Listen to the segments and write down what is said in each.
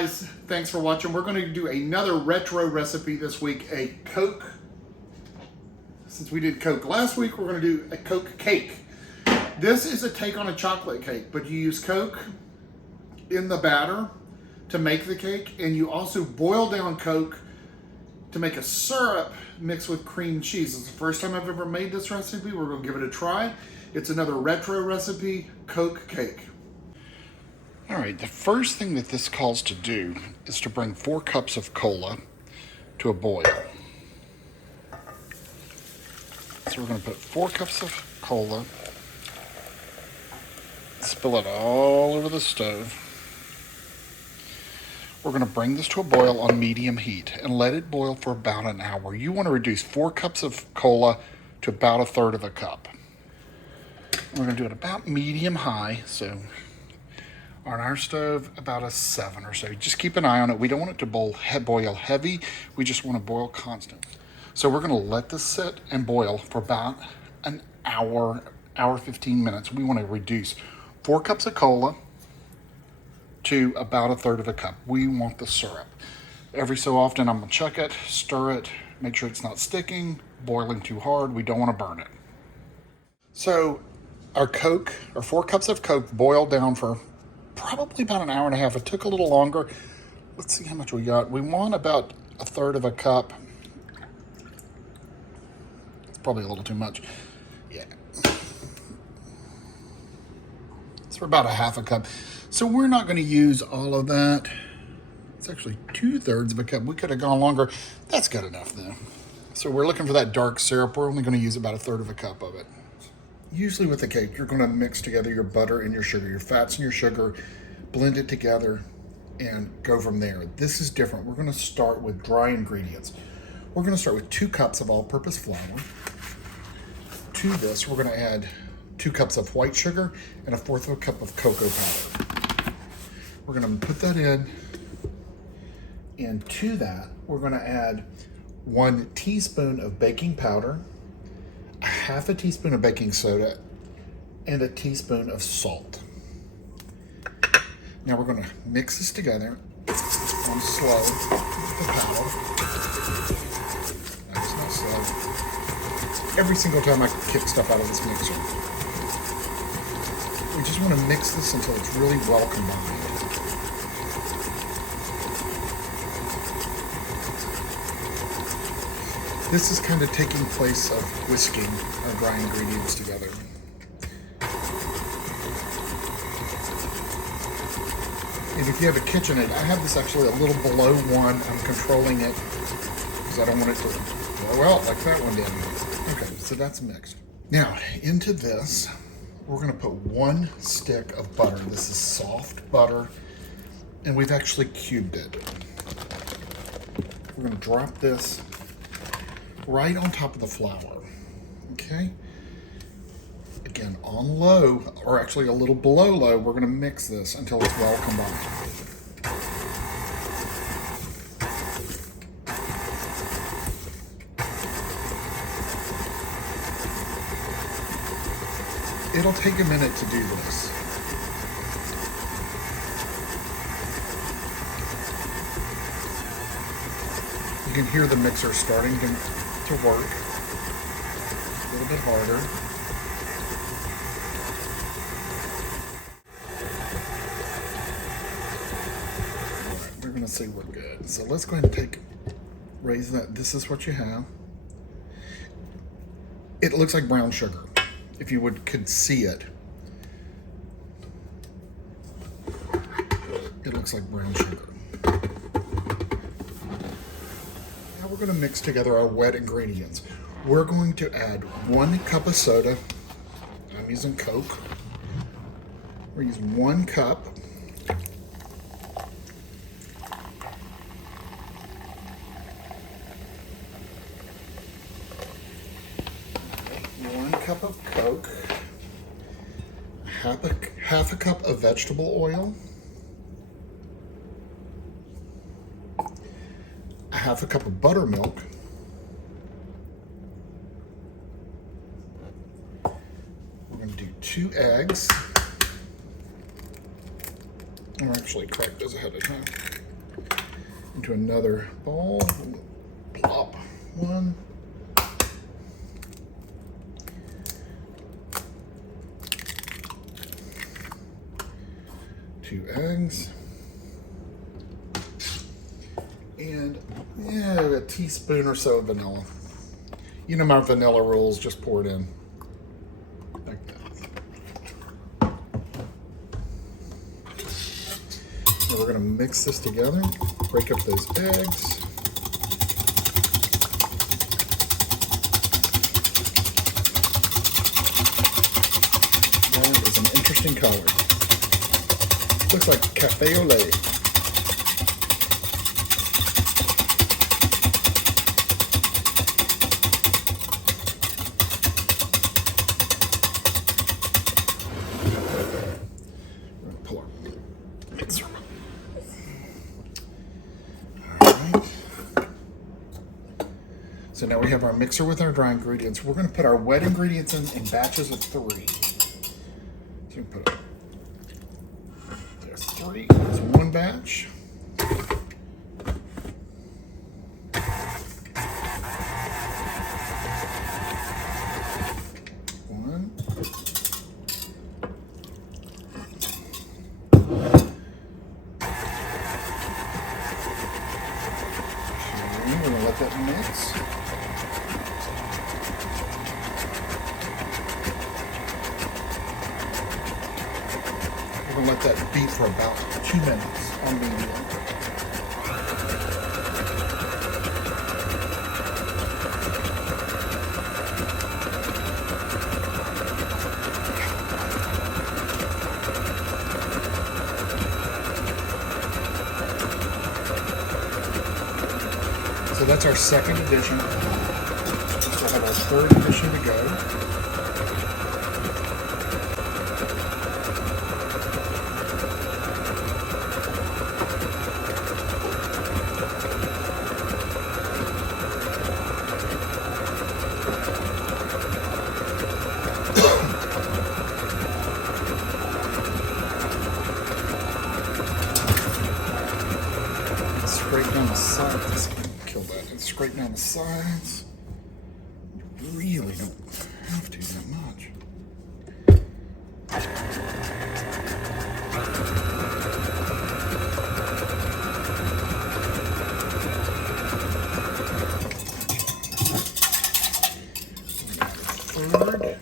guys, thanks for watching. We're going to do another retro recipe this week, a Coke. Since we did Coke last week, we're going to do a Coke cake. This is a take on a chocolate cake, but you use Coke in the batter to make the cake, and you also boil down Coke to make a syrup mixed with cream cheese. It's the first time I've ever made this recipe. We're going to give it a try. It's another retro recipe, Coke cake. All right, the first thing that this calls to do is to bring 4 cups of cola to a boil. So we're going to put 4 cups of cola, spill it all over the stove. We're going to bring this to a boil on medium heat and let it boil for about an hour. You want to reduce 4 cups of cola to about 1/3 of a cup. We're going to do it about medium high, so on our stove, about a 7 or so. Just keep an eye on it. We don't want it to boil heavy. We just want to boil constant. So we're going to let this sit and boil for about an hour, 15 minutes. We want to reduce 4 cups of cola to about 1/3 of a cup. We want the syrup. Every so often, I'm going to check it, stir it, make sure it's not sticking, boiling too hard. We don't want to burn it. So our Coke, or 4 cups of Coke, boiled down for probably about an hour and a half. It took a little longer. Let's see how much we got. We want about 1/3 of a cup. It's probably a little too much. Yeah. It's for about 1/2 cup. So we're not going to use all of that. It's actually 2/3 of a cup. We could have gone longer. That's good enough though. So we're looking for that dark syrup. We're only going to use about 1/3 of a cup of it. Usually with a cake, you're going to mix together your butter and your sugar, your fats and your sugar, blend it together, and go from there. This is different. We're going to start with dry ingredients. We're going to start with 2 cups of all-purpose flour. To this, we're going to add 2 cups of white sugar and 1/4 of a cup of cocoa powder. We're going to put that in, and to that, we're going to add 1 teaspoon of baking powder, 1/2 teaspoon of baking soda, and 1 teaspoon of salt. Now we're going to mix this together on slow with the powder. No, it's not slow. Every single time I kick stuff out of this mixer. We just want to mix this until it's really well combined. This is kind of taking place of whisking our dry ingredients together. And if you have a KitchenAid, I have this actually a little below 1. I'm controlling it because I don't want it to blow out like that one did. Okay, so that's mixed. Now, into this, we're going to put 1 stick of butter. This is soft butter, and we've actually cubed it. We're going to drop this right on top of the flour, okay? Again, on low, or actually a little below low, we're going to mix this until it's well combined. It'll take a minute to do this. You can hear the mixer starting to work a little bit harder. All right, we're going to say we're good. So let's go ahead and raise that. This is what you have. It looks like brown sugar, if you could see it. It looks like brown sugar. We're going to mix together our wet ingredients. We're going to add 1 cup of soda. I'm using Coke. We're using 1 cup. One cup of Coke. Half a cup of vegetable oil. 1/2 cup of buttermilk, we're going to do 2 eggs, or actually crack those ahead of time. into another bowl. Plop one. Two eggs. And a teaspoon or so of vanilla. You know my vanilla rules, just pour it in. Like that. And we're gonna mix this together, break up those eggs. That is an interesting color. Looks like cafe au lait. Pull our mixer. All right. So now we have our mixer with our dry ingredients. We're going to put our wet ingredients in batches of 3. So we put there's 3. There's 1 batch. We're going to let that mix. We're going to let that beat for about 2 minutes on medium. So that's our second addition. We still have our third addition to go. Scrape down the sides. Kill that and scrape down the sides. You really don't have to that much. Third.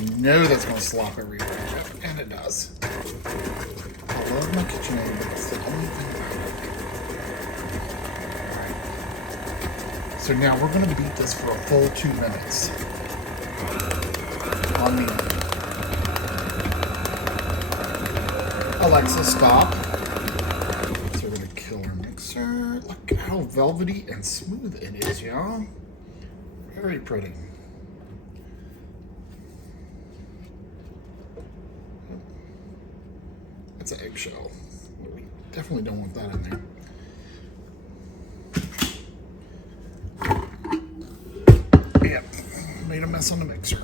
You know that's going to slop everywhere, and it does. I love my KitchenAid, but it's the only thing about it. So now we're going to beat this for a full 2 minutes on medium. Alexa, stop. So we're going to kill our mixer. Look how velvety and smooth it is, y'all. Very pretty. It's an eggshell. We definitely don't want that in there. Yep, made a mess on the mixer.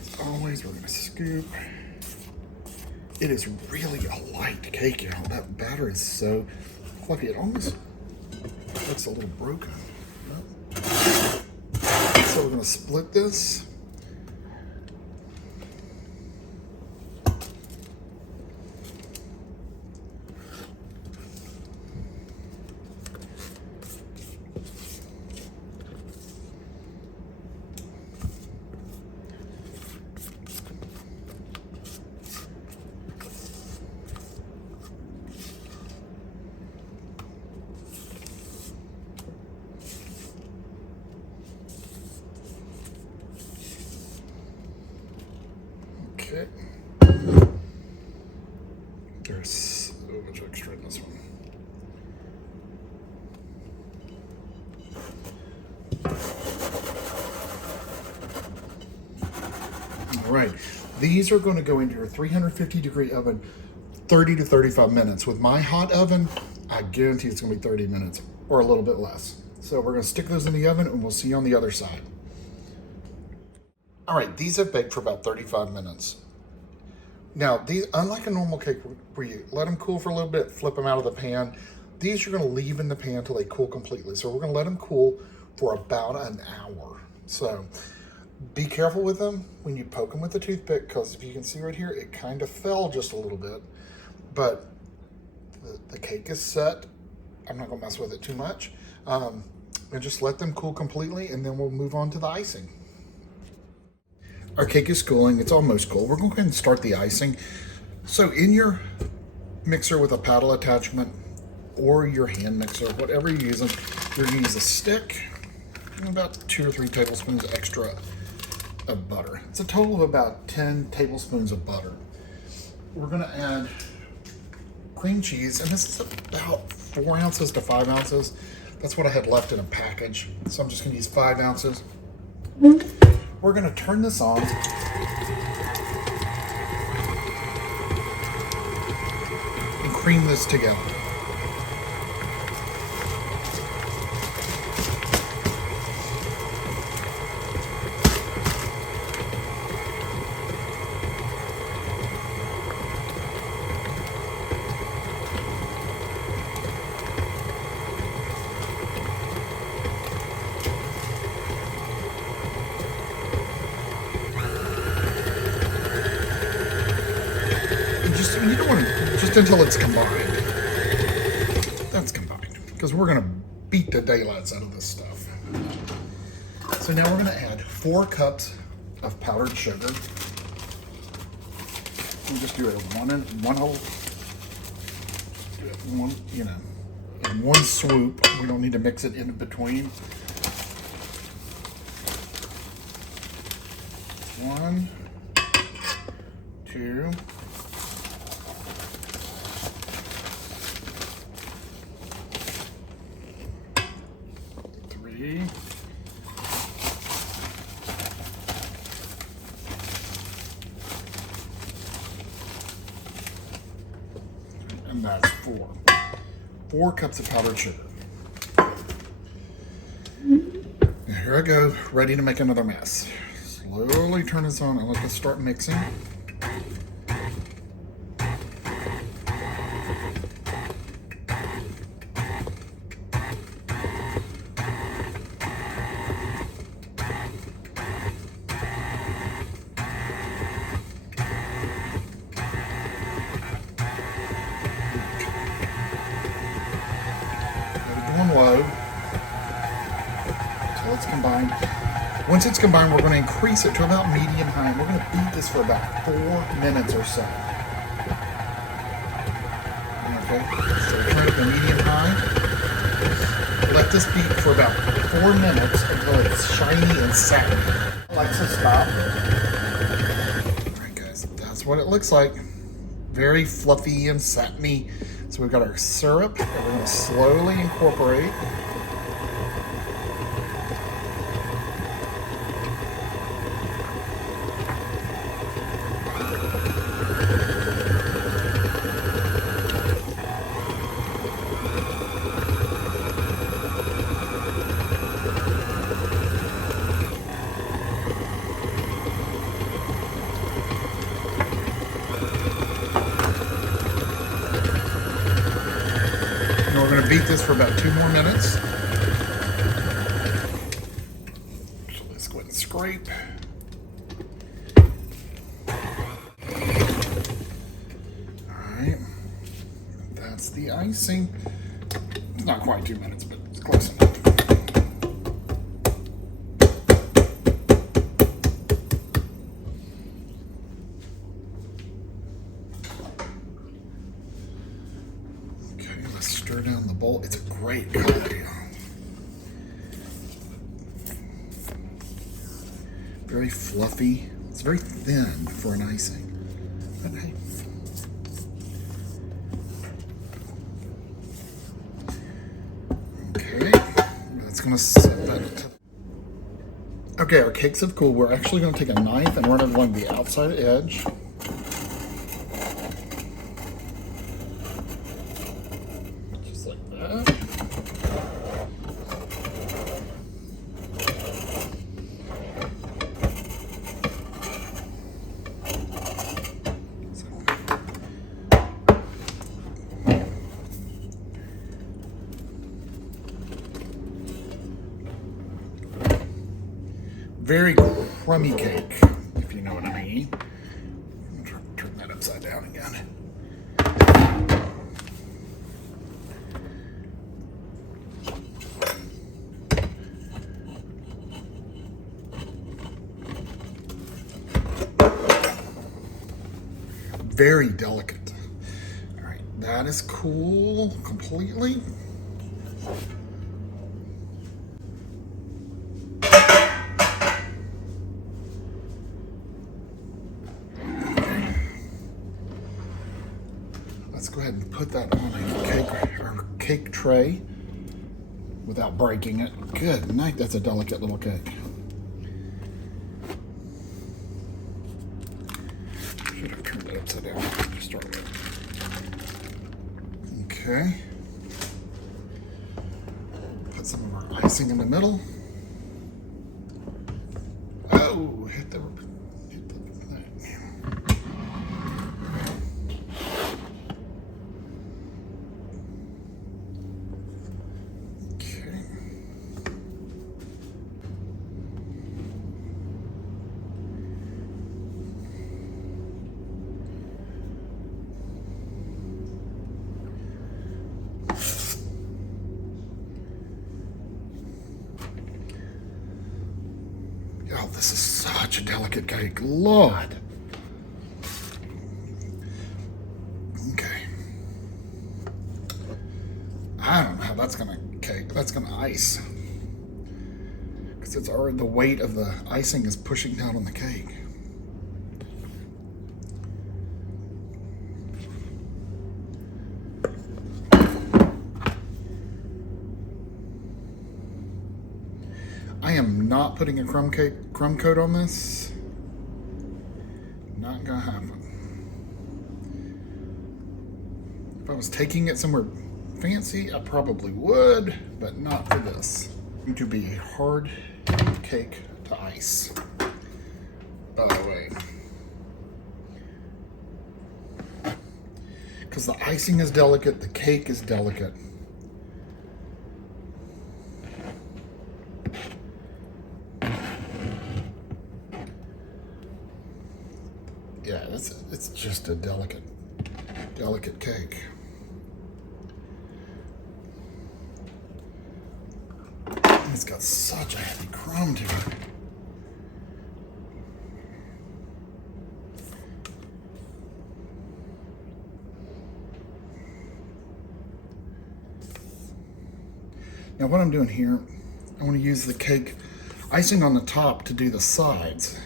As always, we're gonna scoop. It is really a light cake, y'all. That batter is so fluffy. It almost looks a little broken. So we're gonna split this. Okay. There's so much extra in this one. All right, these are going to go into your 350-degree oven 30 to 35 minutes. With my hot oven, I guarantee it's going to be 30 minutes or a little bit less. So we're going to stick those in the oven and we'll see you on the other side. All right, these have baked for about 35 minutes. Now, these, unlike a normal cake where you let them cool for a little bit, flip them out of the pan, these you're gonna leave in the pan until they cool completely. So we're gonna let them cool for about an hour. So be careful with them when you poke them with the toothpick, because if you can see right here, it kind of fell just a little bit. But the cake is set. I'm not gonna mess with it too much. And just let them cool completely, and then we'll move on to the icing. Our cake is cooling, it's almost cool. We're going to go ahead and start the icing. So in your mixer with a paddle attachment or your hand mixer, whatever you're using, you're going to use a stick and about 2 or 3 tablespoons extra of butter. It's a total of about 10 tablespoons of butter. We're going to add cream cheese, and this is about 4 ounces to 5 ounces. That's what I had left in a package. So I'm just going to use 5 ounces. We're going to turn this on. And cream this together. You don't want to, just until it's combined. That's combined, because we're going to beat the daylights out of this stuff. So now we're going to add 4 cups of powdered sugar. We'll just do it one whole, do it one, you know, in one swoop. We don't need to mix it in between. 1, 2. 3. And that's 4. 4 cups of powdered sugar. And here I go, ready to make another mess. Slowly turn this on and let this start mixing. Low until it's combined. Once it's combined, we're going to increase it to about medium high. We're going to beat this for about 4 minutes or so. Okay, so we turn it to medium high. Let this beat for about 4 minutes until it's shiny and satiny. Alexa, stop. All right, guys, that's what it looks like. Very fluffy and satiny. So we've got our syrup that we're going to slowly incorporate. We're going to beat this for about 2 more minutes. So let's go ahead and scrape. Alright, that's the icing. It's not quite 2 minutes, but it's close enough. Stir down the bowl. It's a great color. Very fluffy. It's very thin for an icing. But hey. Okay. That's going to set that. Okay, our cakes have cooled. We're actually going to take a knife and run it along the outside edge. Very crummy cake, if you know what I mean. I'm gonna turn that upside down again. Very delicate. All right, that is cool completely. Let's go ahead and put that on a cake tray without breaking it. Good night, that's a delicate little cake. Should have turned that upside down to start with. Okay. Put some of our icing in the middle. Oh, hit the thing. Okay. Oh, this is such a delicate cake, Lord. Okay. I don't know how that's gonna cake. That's gonna ice, because it's already the weight of the icing is pushing down on the cake. I am not putting a crumb coat on this. Not gonna happen. If I was taking it somewhere fancy, I probably would, but not for this. It's going to be a hard cake to ice, by the way. Because the icing is delicate, the cake is delicate. Yeah, it's just a delicate cake. It's got such a heavy crumb to it. Now what I'm doing here, I want to use the cake icing on the top to do the sides.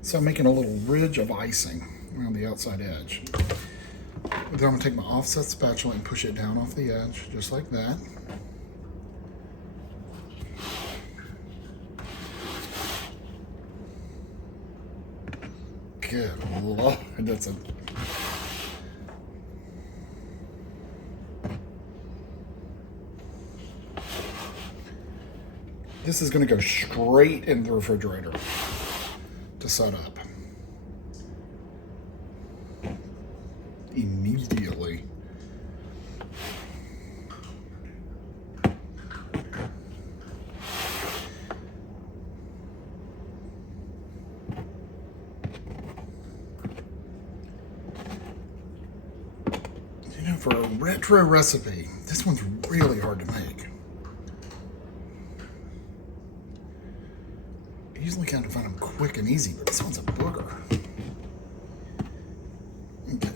So I'm making a little ridge of icing around the outside edge. But then I'm going to take my offset spatula and push it down off the edge, just like that. Good Lord, that's a... This is going to go straight in the refrigerator to set up. Immediately. You know, for a retro recipe, this one's really hard to make. I usually kind of find them quick and easy, but this one's a booger. Okay.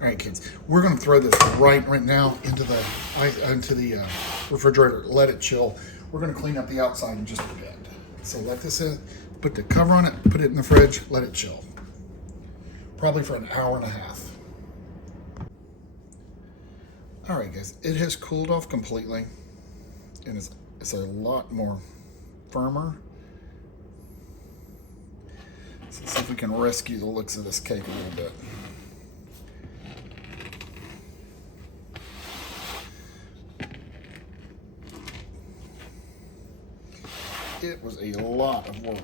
All right, kids, we're going to throw this right now into the refrigerator. Let it chill. We're going to clean up the outside in just a bit. So let this in, put the cover on it, put it in the fridge, let it chill. Probably for an hour and a half. All right, guys, it has cooled off completely, and it's a lot more firmer. So let's see if we can rescue the looks of this cake a little bit. It was a lot of work.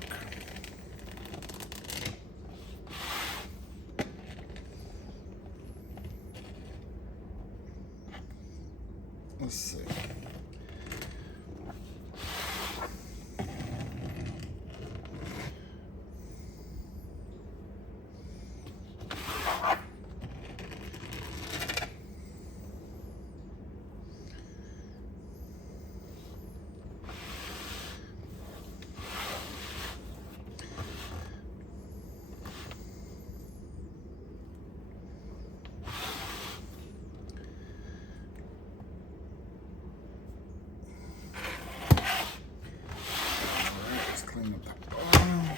clean up that bottom.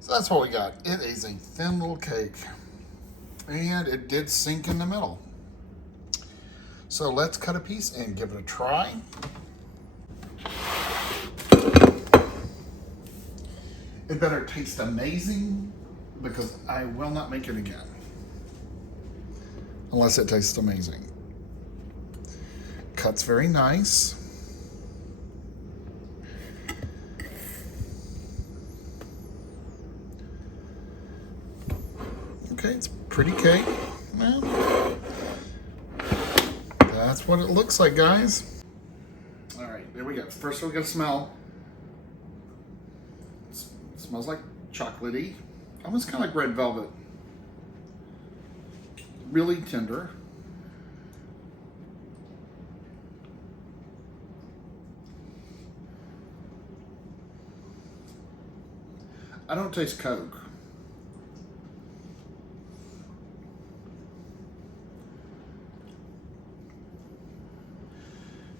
So that's what we got. It is a thin little cake. And it did sink in the middle. So let's cut a piece and give it a try. It better taste amazing because I will not make it again. Unless it tastes amazing. Cuts very nice. Okay, it's pretty cake. Well, that's what it looks like, guys. All right, there we go. First, we got to smell. It smells like chocolatey, almost kind of like red velvet. Really tender. I don't taste Coke.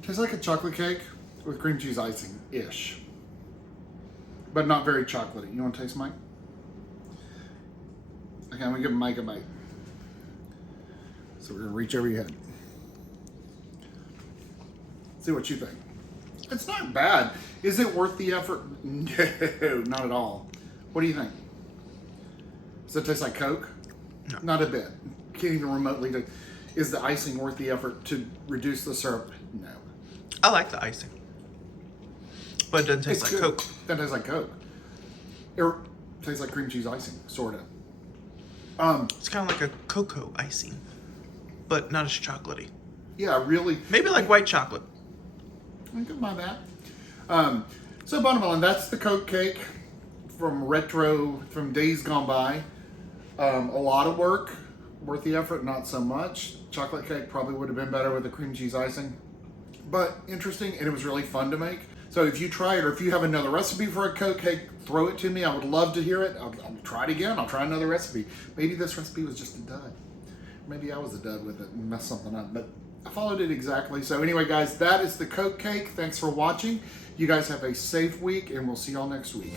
Tastes like a chocolate cake with cream cheese icing-ish. But not very chocolatey. You want to taste Mike? Okay, I'm going to give Mike a bite. So we're going to reach over your head. See what you think. It's not bad. Is it worth the effort? No, not at all. What do you think? Does it taste like Coke? No. Not a bit. Can't even remotely do. Is the icing worth the effort to reduce the syrup? No. I like the icing. But it doesn't taste like good. Coke. That tastes like Coke. It tastes like cream cheese icing, sort of. It's kind of like a cocoa icing, but not as chocolatey. Yeah, really. Maybe like white chocolate. I could buy that. So bottom line, that's the Coke cake from days gone by. A lot of work, worth the effort, not so much. Chocolate cake probably would have been better with the cream cheese icing. But interesting, and it was really fun to make. So if you try it, or if you have another recipe for a Coke cake, throw it to me. I would love to hear it. I'll try it again. I'll try another recipe. Maybe this recipe was just a dud. Maybe I was a dud with it and messed something up. But I followed it exactly. So anyway, guys, that is the Coke cake. Thanks for watching. You guys have a safe week, and we'll see y'all next week.